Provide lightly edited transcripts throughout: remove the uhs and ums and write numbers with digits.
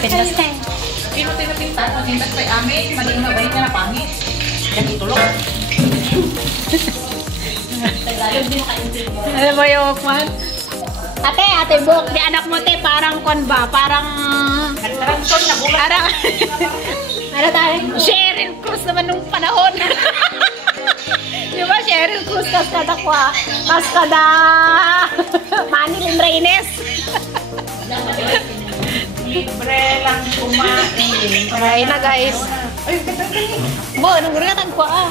Pintas na. Pintas pa amin. Mali na balik na pangit. Yan itulog. Ano ba yung Walkman? Ate Bok, di anak mo te, parang kon ba? Parang ano tayo? Sheryl Cruz naman nung panahon. Di ba Sheryl Cruz kas kada kwa? Kas kada Manilin Reynes. Libre lang kumain. Alright na guys. Bo, anong gano'n ka tagpa ah?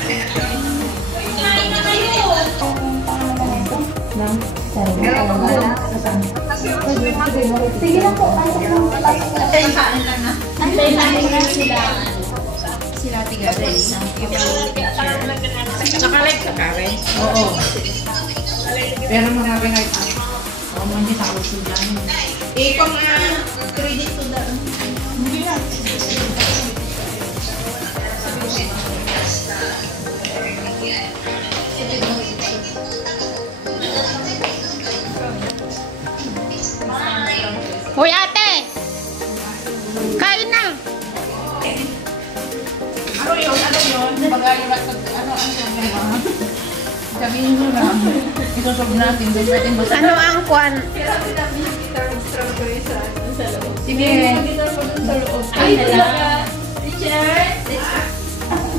Sige na po, pasok lang. Antayin lang na. Antayin lang Sila tiga rin. Tsaka like sa kare. Oo. Pero mga rin ay hindi tawag sila. Kung credit to the... Hindi lang. Hoy ate! Kain na! Ano yun? Bagay yung ano sabihin nyo na. Itusolve natin. Ano ang kwan? Sige. Ay, Richard!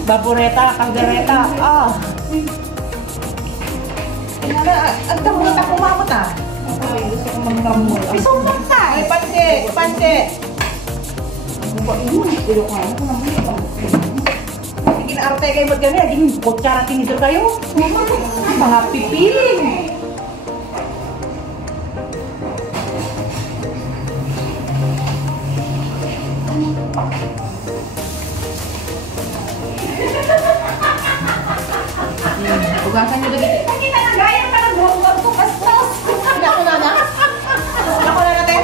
Babureta, kaldereta. Ang damot ako kumamot ah. Gusto ko mag-damot. Isumot ka! Ay, panse! Ano ba yun? Pero kaya ko naman ito. Sige na arte kayo ba't gano'n? Hindi kutsara tinidor kayo. Mga pipiling. Ugasan nyo dito. Nakita na gaya ka ng buhok ko, pastos! Ako na natin.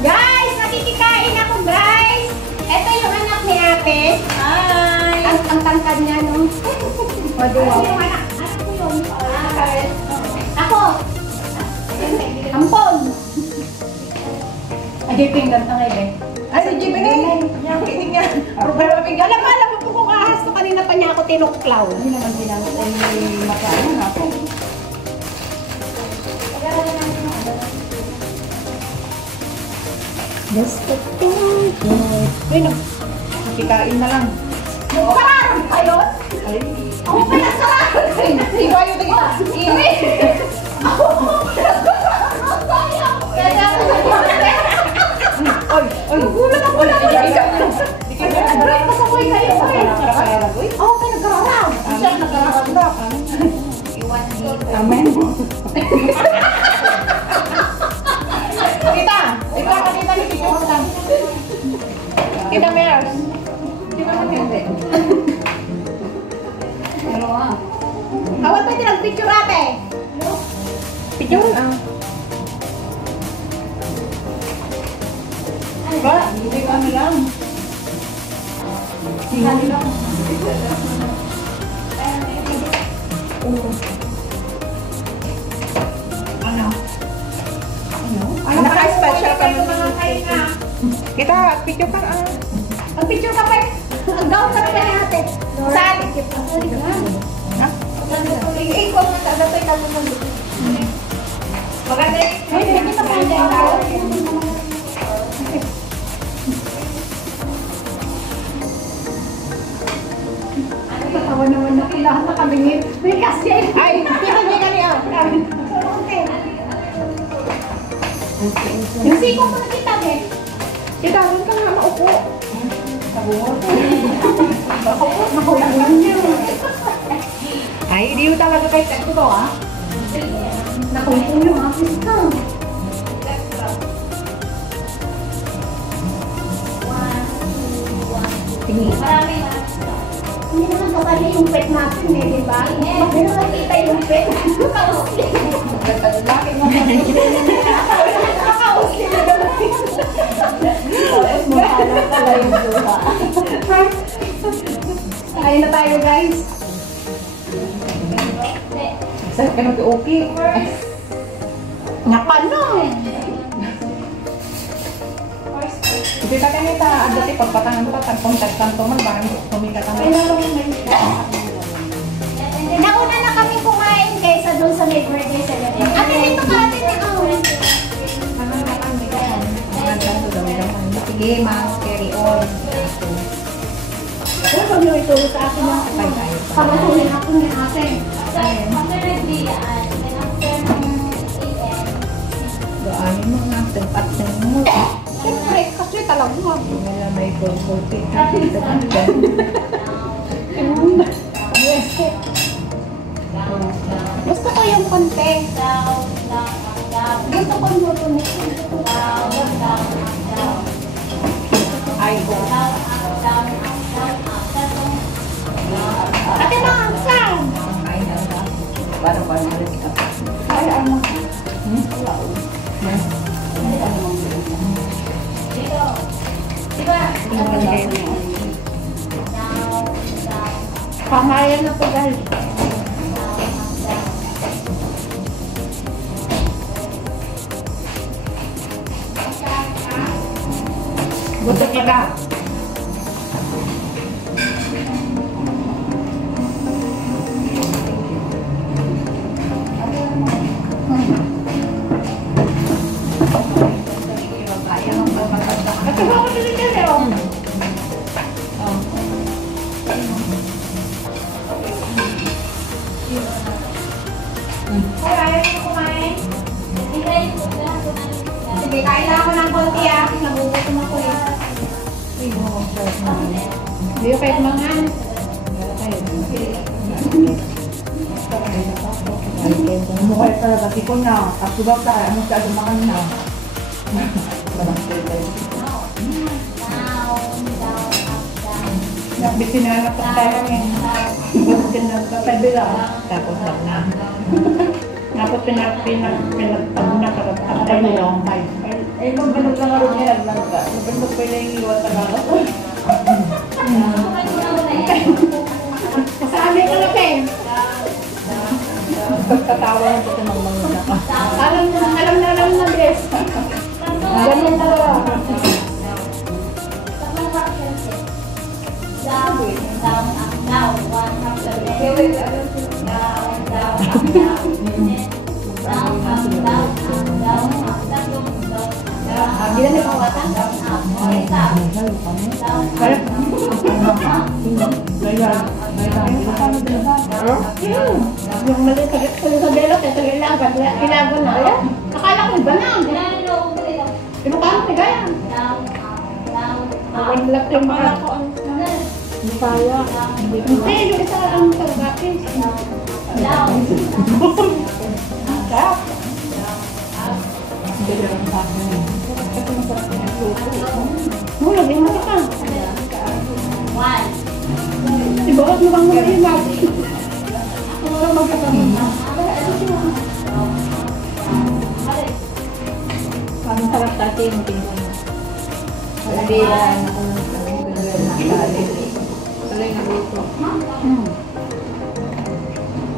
Guys, nakikikain ako guys! Ito yung anak ni ate. Hi! Ang tangkad niya, no? Ito yung anak ko yun. Ako! Ampon! Ay, pinggan tangay eh. Ay, si Jimmy yan, kinig yan. Alam mo po kung ahas ko kanina pa niya ako tinuklaw. Hindi naman ginamit ay makaano na ako. Just a thing. Ay, nakikain na lang. Parang kayo? Ay, Ako pa nasarap! siwayo na kita. Ini. Oy, Gulat ako na Di ka na. Break, pasakoy kayo eh. Nakakaragoy. Oo, kayo nagkararaw. Siya nagkarakanda. Amen. Kita kanina ni Tito. Kita Mers. Kita mo hindi. Awat pwede nag-picture ate. Picture? Ba? Hindi ka lang. Hindi lang. Ano? Ano naka-special ka naman? Kita, picture ka na. Ang picture ka pa eh. Ang gawin ka pa ni ate. Saan? Ha? Ikaw na tagapay ka naman. Maganda Ay, hindi ka pa niya. Tawa naman na kailangan na kamingin. May kasi. Ay, pinagay ka niya. Okay. Yung siko mo nakita eh. Kita, huwag ka nga maupo. Nabungot. Nakulang niya. Ay, di yung talaga kahit teksto to, ah. Nakulang yung office ka. Sige. Hindi naman kapali yung pet natin eh, di ba? Hindi naman kita yung pet. Kakausli. Laki mo. Kakausli na naman. Mukha pala yung luha. Ayun na tayo guys. Saan ka nag-okay? Napano? Hindi ka kaya ta, dati pagpatangan pa, tag-contact kanto man, parang tumikat ang Nauna na kami kumain kaysa doon sa may birthday celebration. Ate, dito ka ate na sige, ma'am, carry on. Ano ba nyo ito sa akin na pagkatuloy ako ni ate? Doanin mo nga, tempat mo. Siyempre, kasi talaga mo. Wala may consulting. Gusto ko yung konti. Gusto ko yung tunis. Ay, ko. Ate mga saan? Ay, parang ulit ka. Ay, ano? Pamayan na po dahil. Buto kita. Ito ba ako dito dyan eh? Ay, ayaw ko kumain. Sige, kain lang ako ng konti ah. Nagugutom ako eh. Hindi ko kahit mangan. Mukha talaga, tipo na. Kapsugaw tayo, ano siya dumakan na. Bitin na napak tayo ngayon. Bitin na katabi lang. Tapos na. Tapos pinagtag na karapag tayo na yung tayo. Eh, kung ganun lang rin niya naglangga. Nagandog pa yung iwan talaga. Kasama ko na pen. Pagkatawa na ito ng mga naka. Alam na bes. Ganun talaga. Hindi na pawatan. Yung mali sa delo, kinago na. Akala ko iba na. Pero paano tigayan? Wala yung mga Kaya. hindi, yung isa ang kalagatin. Hindi rin ang sakin. Ito masarap na yung luto. Lagyan mo ka. Ibawat mo bang muli yung lagi? Ako lang magkakaroon. Parang sarap dati yung tingnan mo. Lagi yan. Alay na luto.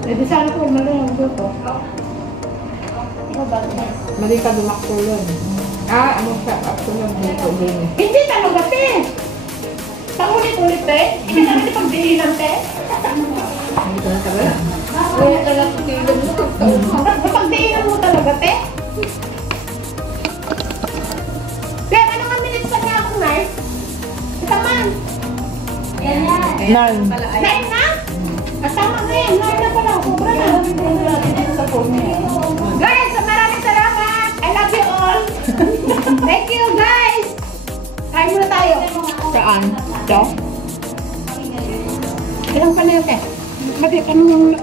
Eh, di sana ko mali yung luto. Mali ka dumakto yun. Ano siya? Actually, yung dito din. Hindi talaga, te. Sa ulit-ulit, te. Hindi talaga pagdiinan, te. Dito na talaga. Kaya talaga tingnan mo. Pagdiinan mo talaga, te. Kaya ano nga minutes pa niya akong knife? Ito man. Nine. 9 na? Kasama na yan. 9 na pala. Sobra na. Sa phone niya. Guys, maraming salamat. I love you all. Thank you, guys. Kain muna tayo. Saan? Ito? Ilang ka na yun, te? Mati, anong